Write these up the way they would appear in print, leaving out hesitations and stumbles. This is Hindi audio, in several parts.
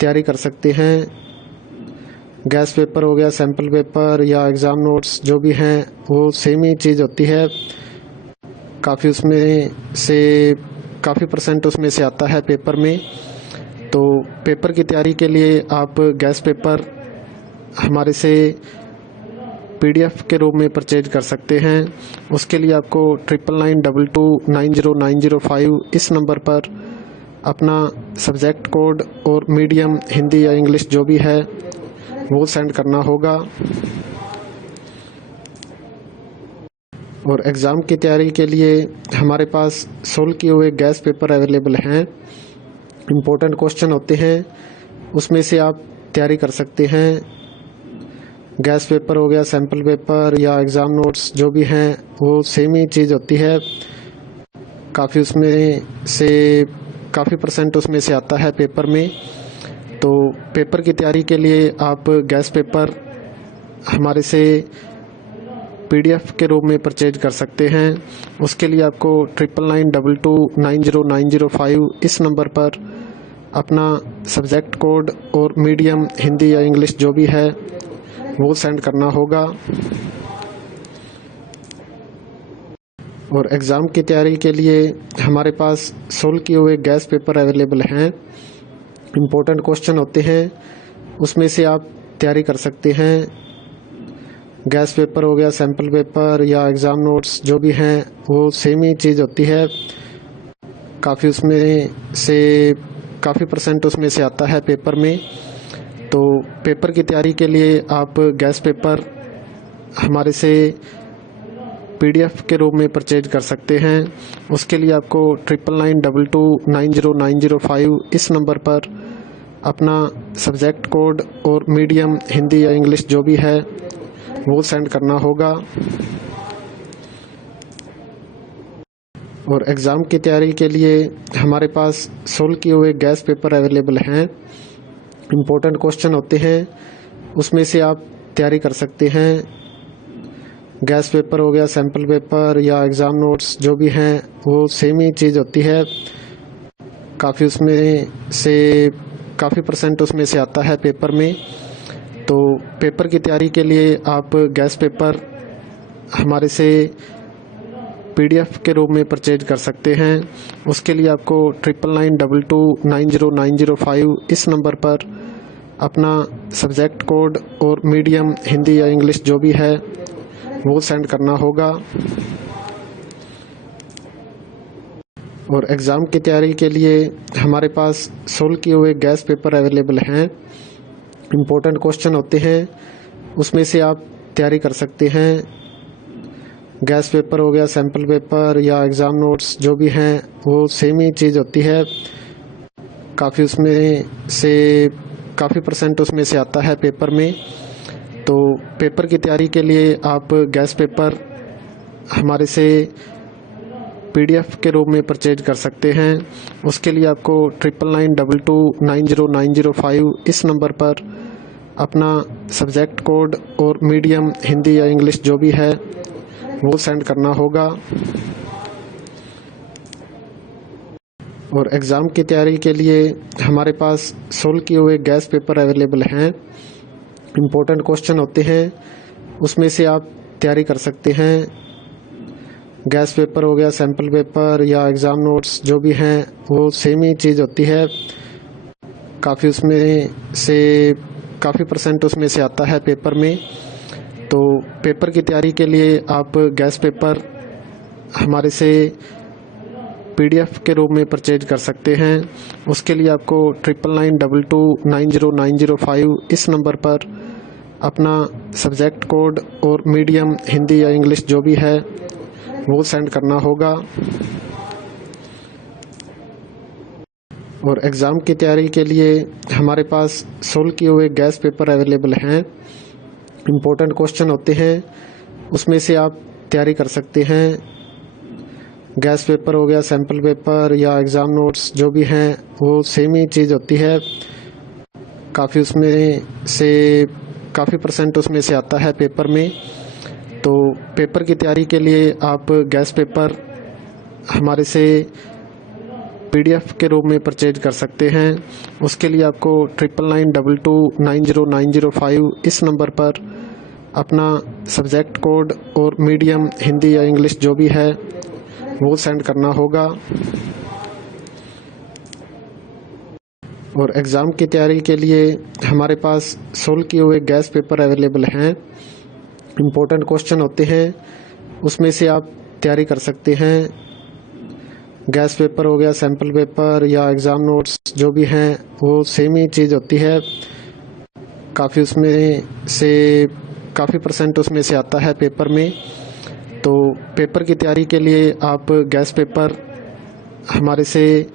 तैयारी कर सकते हैं। गैस पेपर हो गया, सैम्पल पेपर या एग्ज़ाम नोट्स जो भी हैं वो सेम ही चीज़ होती है। काफ़ी परसेंट उसमें से आता है पेपर में। तो पेपर की तैयारी के लिए आप गैस पेपर हमारे से PDF के रूप में परचेज कर सकते हैं। उसके लिए आपको 9992290905 इस नंबर पर अपना सब्जेक्ट कोड और मीडियम हिंदी या इंग्लिश जो भी है वो सेंड करना होगा। और एग्ज़ाम की तैयारी के लिए हमारे पास सोल्व किए हुए गैस पेपर अवेलेबल हैं। इम्पोर्टेंट क्वेश्चन होते हैं, उसमें से आप तैयारी कर सकते हैं। गैस पेपर हो गया, सैम्पल पेपर या एग्ज़ाम नोट्स जो भी हैं वो सेम ही चीज़ होती है। काफ़ी परसेंट उसमें से आता है पेपर में। तो पेपर की तैयारी के लिए आप गैस पेपर हमारे से PDF के रूप में परचेज कर सकते हैं। उसके लिए आपको 9992290905 इस नंबर पर अपना सब्जेक्ट कोड और मीडियम हिंदी या इंग्लिश जो भी है वो सेंड करना होगा। और एग्ज़ाम की तैयारी के लिए हमारे पास सोल्व किए हुए गैस पेपर अवेलेबल हैं। इम्पोर्टेंट क्वेश्चन होते हैं, उसमें से आप तैयारी कर सकते हैं। गैस पेपर हो गया, सैम्पल पेपर या एग्ज़ाम नोट्स जो भी हैं वो सेम ही चीज़ होती है। काफ़ी परसेंट उसमें से आता है पेपर में। तो पेपर की तैयारी के लिए आप गैस पेपर हमारे से PDF के रूप में परचेज कर सकते हैं। उसके लिए आपको 9992290905 इस नंबर पर अपना सब्जेक्ट कोड और मीडियम हिंदी या इंग्लिश जो भी है वो सेंड करना होगा। और एग्ज़ाम की तैयारी के लिए हमारे पास सोल्व किए हुए गैस पेपर अवेलेबल हैं। इम्पोर्टेंट क्वेश्चन होते हैं, उसमें से आप तैयारी कर सकते हैं। गैस पेपर हो गया, सैम्पल पेपर या एग्ज़ाम नोट्स जो भी हैं वो सेम ही चीज़ होती है। काफ़ी परसेंट उसमें से आता है पेपर में। तो पेपर की तैयारी के लिए आप गैस पेपर हमारे से PDF के रूप में परचेज कर सकते हैं। उसके लिए आपको 9992290905 इस नंबर पर अपना सब्जेक्ट कोड और मीडियम हिंदी या इंग्लिश जो भी है वो सेंड करना होगा। और एग्ज़ाम की तैयारी के लिए हमारे पास सोल्व किए हुए गैस पेपर अवेलेबल हैं। इम्पोर्टेंट क्वेश्चन होते हैं, उसमें से आप तैयारी कर सकते हैं। गैस पेपर हो गया, सैम्पल पेपर या एग्ज़ाम नोट्स जो भी हैं वो सेम ही चीज़ होती है। काफ़ी परसेंट उसमें से आता है पेपर में। तो पेपर की तैयारी के लिए आप गैस पेपर हमारे से PDF के रूप में परचेज कर सकते हैं। उसके लिए आपको 9992290905 इस नंबर पर अपना सब्जेक्ट कोड और मीडियम हिंदी या इंग्लिश जो भी है वो सेंड करना होगा। और एग्ज़ाम की तैयारी के लिए हमारे पास सोल्व किए हुए गैस पेपर अवेलेबल हैं। इम्पोर्टेंट क्वेश्चन होते हैं, उसमें से आप तैयारी कर सकते हैं। गैस पेपर हो गया, सैम्पल पेपर या एग्ज़ाम नोट्स जो भी हैं वो सेम ही चीज़ होती है। काफ़ी परसेंट उसमें से आता है पेपर में। तो पेपर की तैयारी के लिए आप गैस पेपर हमारे से PDF के रूप में परचेज कर सकते हैं। उसके लिए आपको 9992290905 इस नंबर पर अपना सब्जेक्ट कोड और मीडियम हिंदी या इंग्लिश जो भी है वो सेंड करना होगा। और एग्ज़ाम की तैयारी के लिए हमारे पास सोल्व किए हुए गैस पेपर अवेलेबल हैं। इम्पोर्टेंट क्वेश्चन होते हैं, उसमें से आप तैयारी कर सकते हैं। गैस पेपर हो गया, सैम्पल पेपर या एग्ज़ाम नोट्स जो भी हैं वो सेम ही चीज़ होती है। काफ़ी परसेंट उसमें से आता है पेपर में। तो पेपर की तैयारी के लिए आप गैस पेपर हमारे से PDF के रूप में परचेज कर सकते हैं। उसके लिए आपको 9992290905 इस नंबर पर अपना सब्जेक्ट कोड और मीडियम हिंदी या इंग्लिश जो भी है वो सेंड करना होगा। और एग्ज़ाम की तैयारी के लिए हमारे पास सोल्व किए हुए गैस पेपर अवेलेबल हैं। इम्पोर्टेंट क्वेश्चन होते हैं, उसमें से आप तैयारी कर सकते हैं। गैस पेपर हो गया, सैम्पल पेपर या एग्ज़ाम नोट्स जो भी हैं वो सेम ही चीज़ होती है। काफ़ी परसेंट उसमें से आता है पेपर में। तो पेपर की तैयारी के लिए आप गैस पेपर हमारे से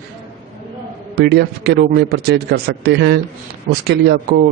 PDF के रूप में परचेज कर सकते हैं। उसके लिए आपको